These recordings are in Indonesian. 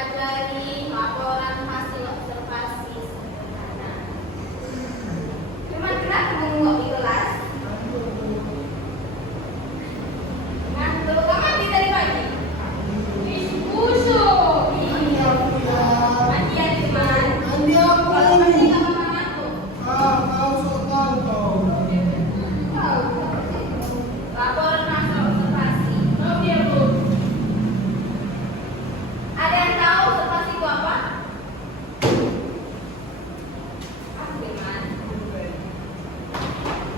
mempelajari laporan hasil observasi sederhana. Cuma gerak menguap di kelas. Ngantuk, kamu mandi tadi pagi? Busuk. Iya. Mandi ya teman. Mandi apa Kalau mandi ini? nggak bakal ngantuk. Kau sok tahu kau. Laporan hasil observasi. Oke, Bu. Ada yang tahu observasi itu apa? Firman.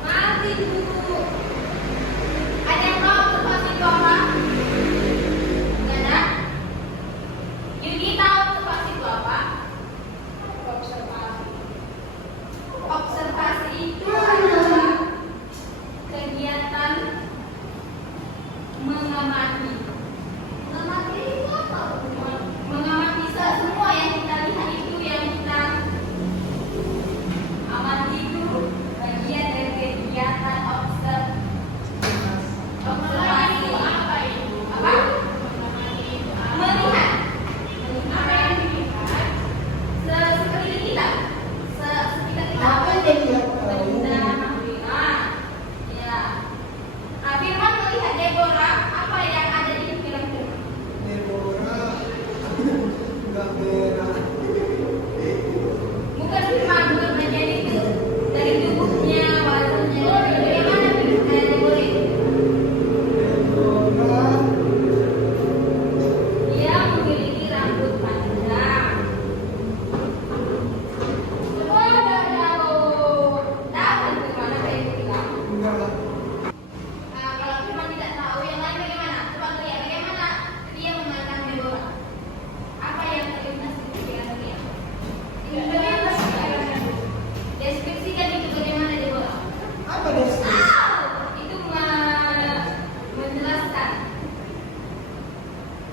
Mati dulu. Ada yang tahu observasi itu apa? Nggak ada? Yudi tahu observasi itu apa? Observasi. Observasi itu adalah kegiatan mengamati. Mengamati itu apa? Mengamati semua yang kita lihat itu, yang kita amati itu bagian dari kegiatan observasi. Apa itu? Apa? Melihat. Apa yang dilihat? Sekeliling kita. Sekitar kita. Apa yang dilihat kau? Benda. Ya. Firman melihat Deborah, apa yang ada di pikiran Firman? Deborah. Enggak merah. Bukan Firman, bukan belajar itu. Dari tubuhnya, wajahnya, bagaimana Deborah itu? Deborah. Dia memiliki rambut panjang. Coba tahu kan Firman apa yang bilang? Enggak. Kalau Firman tidak tahu, yang lain bagaimana? Coba lihat bagaimana dia memandang Deborah. Apa yang terlintas di pikiran dia? Bagaimana deskripsikan itu bagaimana Deborah? Apa deskripsi? Itu menjelaskan.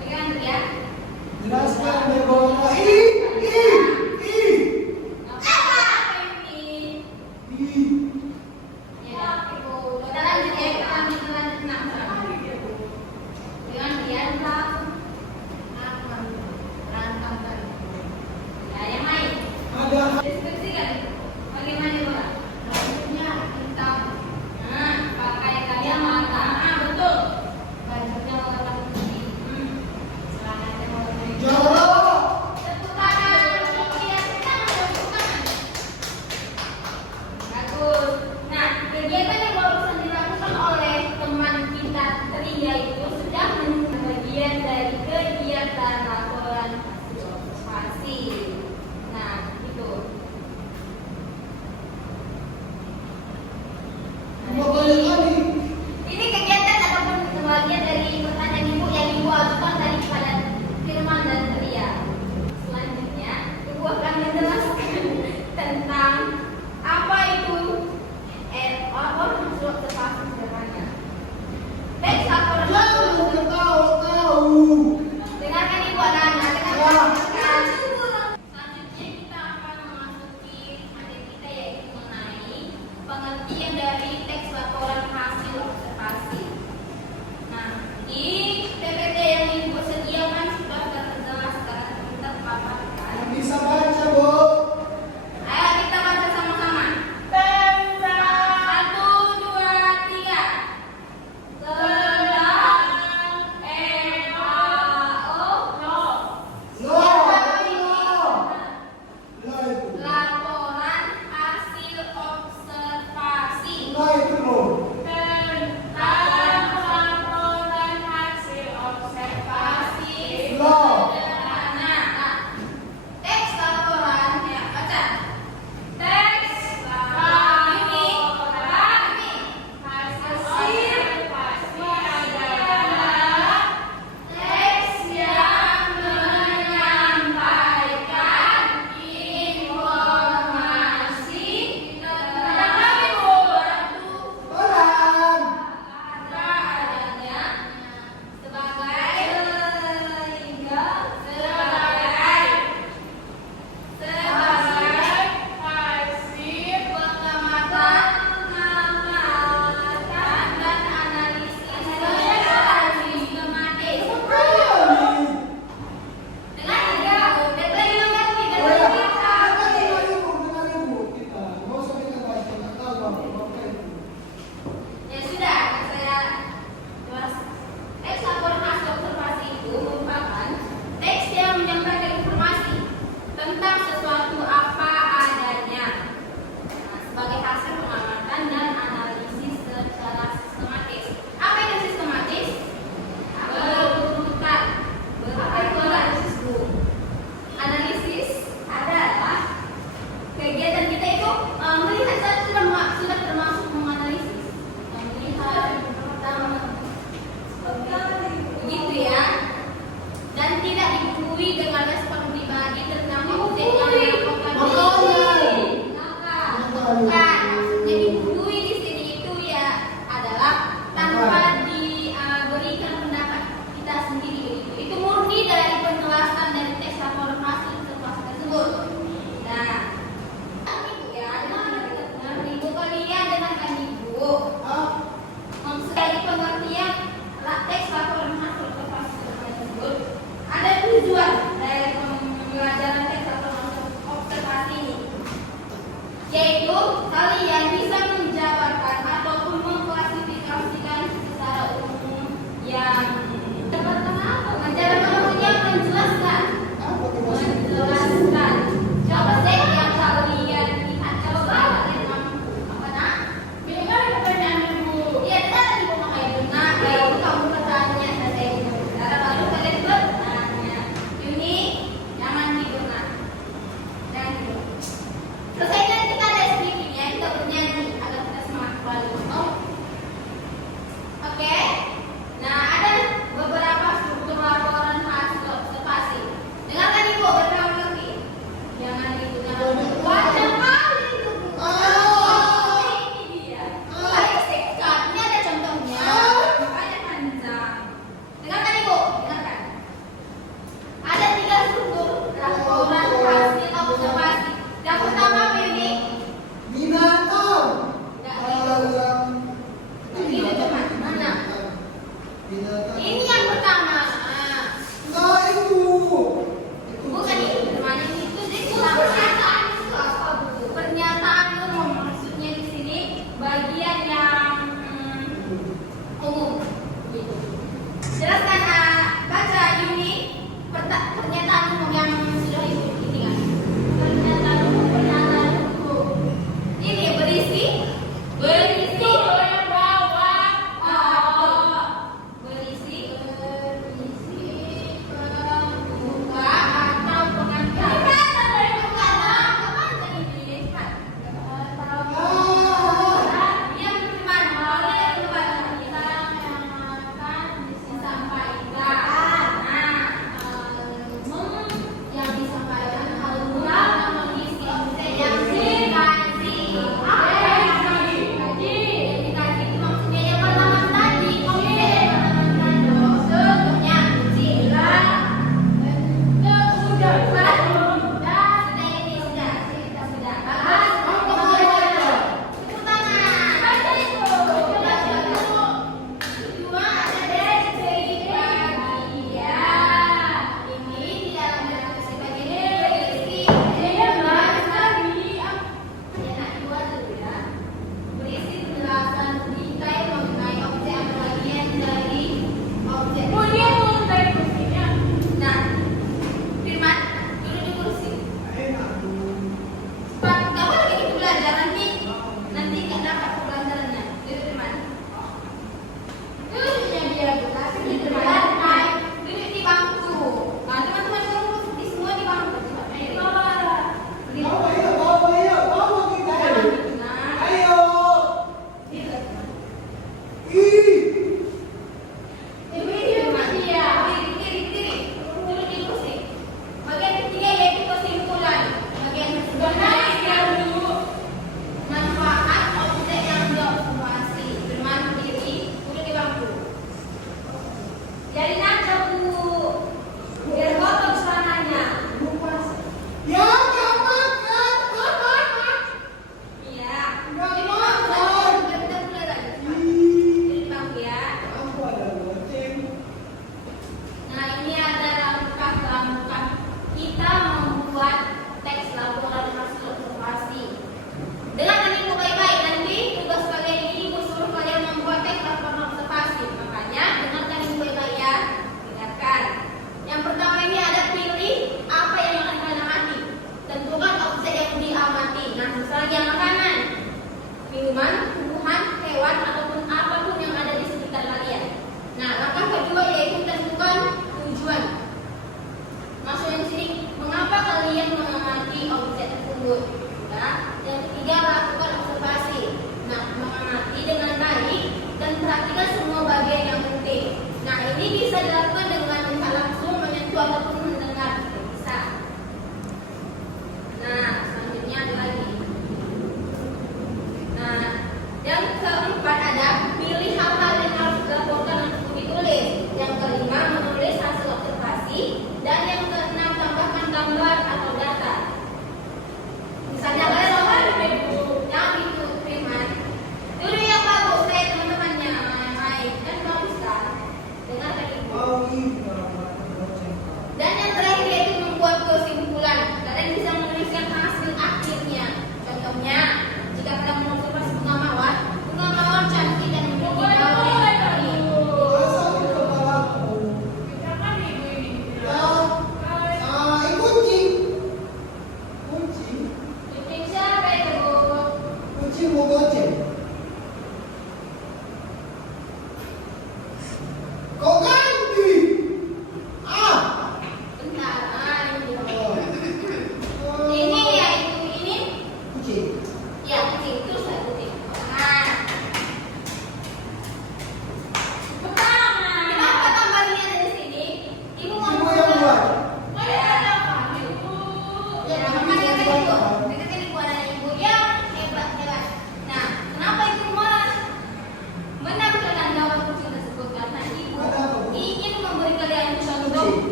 Bagaimana dia? Jelaskan Deborah. Ih. Apa ini? Ih. Ya, kita lanjut ya, kita lanjut enam. Dengan dia rantang. Ya, yang lain. Ada Deskripsikan bagaimana Deborah? Rambutnya hitam. Nah, pakaiannya mata. Betul. Bajunya warna putih. Celananya warna hijau. jorok. dibumbui dengan respon pribadi tentang objek yang melakukan bukan, maksudnya dibumbui di sini itu ya adalah tanpa diberikan pendapat kita sendiri begitu. Itu murni dari penjelasan dari teks laporan hasil observasi tersebut. Nah, ya, ibu kalian dengarkan ibu. Maksud dari pengertian teks laporan hasil observasi tersebut ada tujuan dari pembelajaran teks laporan observasi ini, yaitu kalian bisa menjabarkan ataupun mengklasifikasikan secara umum yang menjabarkan maksudnya menjelaskan. Coba deh yang kalian lihat, coba kalian apa nak? Bagaimana pertanyaan dulu? Iya, tadi ibu pakai benar. Baru kamu bertanya saya bicara, baru kalian bertanya. Ini jangan dibenar. Dan selesai nanti kita ada speakingnya, kita bernyanyi agar kita semangat kembali. Oke. Nah, ada beberapa struktur laporan hasil observasi. Dengarkan ibu berkali-kali. Jangan digunakan panjang kali itu. Ini dia. Ada singkat, ini ada contohnya. Ada panjang. Dengarkan ibu, dengarkan. Ada 3 struktur laporan hasil observasi. Yang pertama apa ini? Binatang. Ini teman mana? Binatang. Ini yang pertama. Enggak itu. Bukan itu teman, ini itu pernyataan pernyataan umum. Maksudnya di sini bagian yang umum. Gitu. Jelaskan, baca ini pernyataan umum yang sudah ibu ini kan. Pernyataan umum. Ini berisi pembuka atau pengantar. Yang mana? Yang akan disampaikan. Yang disampaikan harus mengisi objek yang dikaji. Yang dikaji itu maksudnya yang pertama tadi, objek yang pertama tadi. Contohnya sila. Berisi penjelasan detail mengenai objek atau bagian dari objek. Nah, Firman, duduk di kursi. Pak, kamu lagi di belajar nanti nggak dapat pelajarannya. Duduk Firman. Duduknya biar buka. Duduk di bangku. Nah, teman-teman duduk di semua di bangku. Bawa kita. Nah, Ayo. gitu. Ih. Diri. Duduk di kursi. Bagian ketiga yaitu kesimpulan. Bagian manfaat objek yang diobservasi. Firman diri, duduk di bangku. Jadi aja Bu. Biar kotor celananya. Ya, jangan. Iya. Nggak Ini makan. biar kita mulai lagi. Duduk di bangku ya. Aku ada lonceng. Nah, ini ada langkah kita membuat teks laporan hasil observasi. Dengarkan ibu baik-baik, nanti tugas kalian ini ibu suruh kalian membuat teks laporan observasi. Makanya dengarkan ibu baik-baik ya. Dengarkan. Yang pertama ini ada pilih apa yang akan kalian amati. Tentukan objek yang diamati. Nah, misalnya makanan, minuman, tumbuhan, hewan ataupun apapun yang ada di sekitar kalian. Nah, langkah kedua yaitu tentukan tujuan. Maksudnya di sini, mengapa kalian mengamati objek tersebut? Nah, yang ketiga lakukan observasi. Nah, mengamati dengan baik dan perhatikan semua bagian yang penting. Nah, ini bisa dilakukan dengan melihat langsung, menyentuh ataupun mendengar.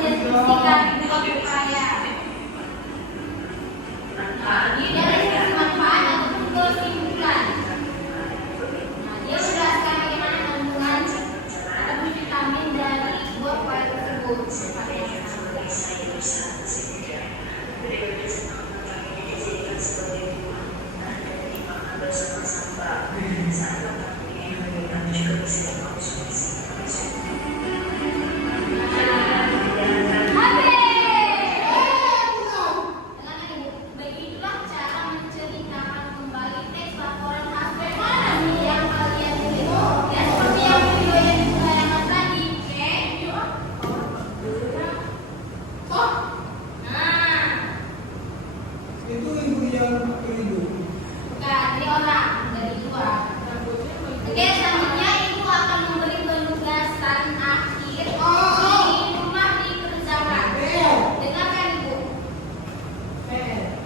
mendeskripsikan suatu karya. Nah, ini dari sisi manfaat ataupun kesimpulan. Nah, dia menjelaskan bagaimana kandungan ataupun vitamin dari buah buah tersebut. Begitulah cara menceritakan kembali teks laporan hasil mana nih yang kalian tulis. Ya seperti yang video yang ditayangkan tadi, oke? Ah, Nah, itu ibu yang pakai itu. bukan ini orang dari luar. Oke, selanjutnya ibu akan memberi penugasan akhir di rumah dikerjakan. Dengarkan ibu.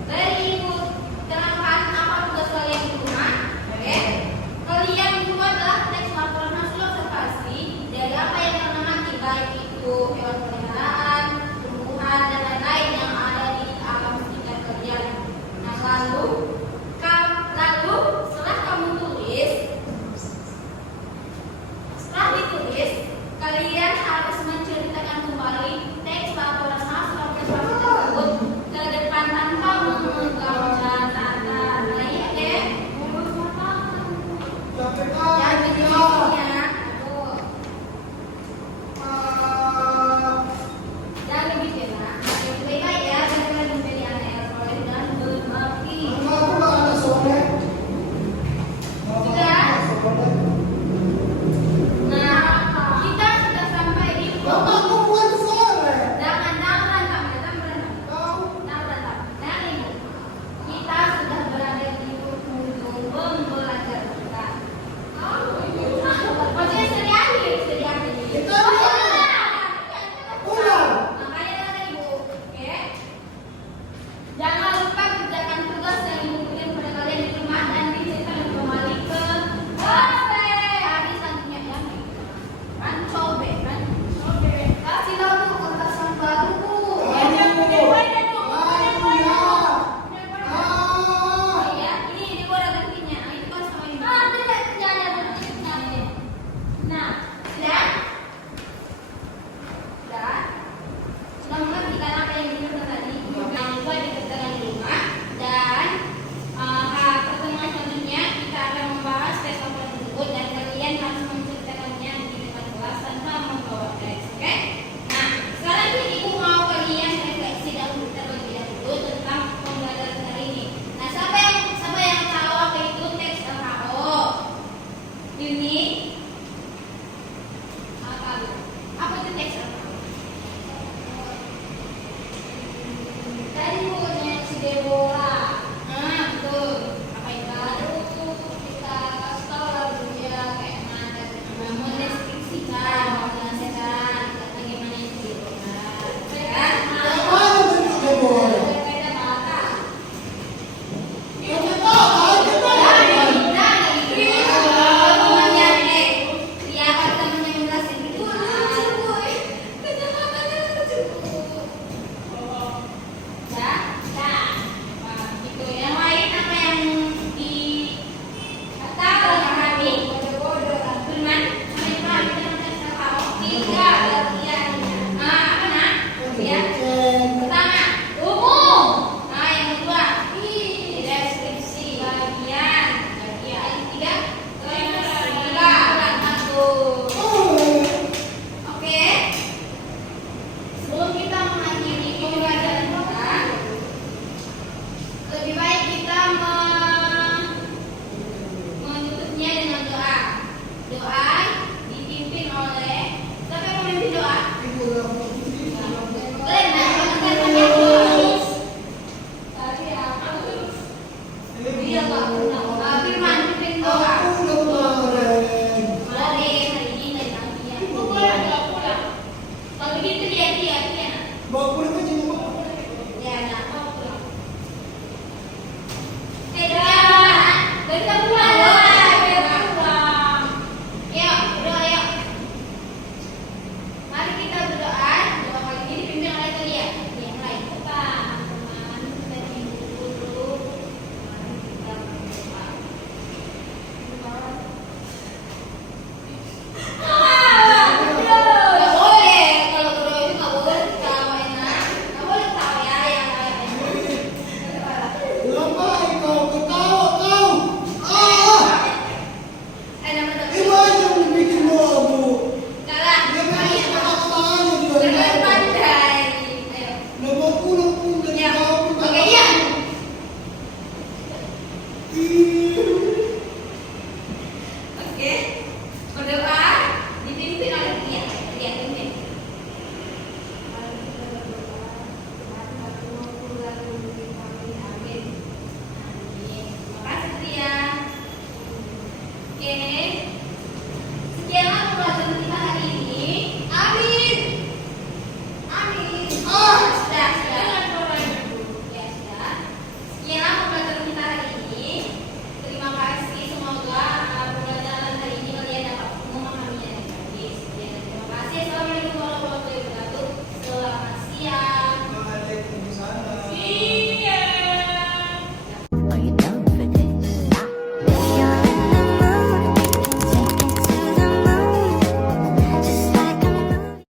Dari ibu terangkan apa tugas kalian di rumah. Oke. Kalian buatlah teks laporan hasil observasi dari apa yang mengamati, baik itu hewan peliharaan, tumbuhan dan lain-lain yang ada di alam sekitar kalian. Nah, lalu setelah kamu tulis, setelah ditulis, kalian harus menceritakan kembali teks laporan hasil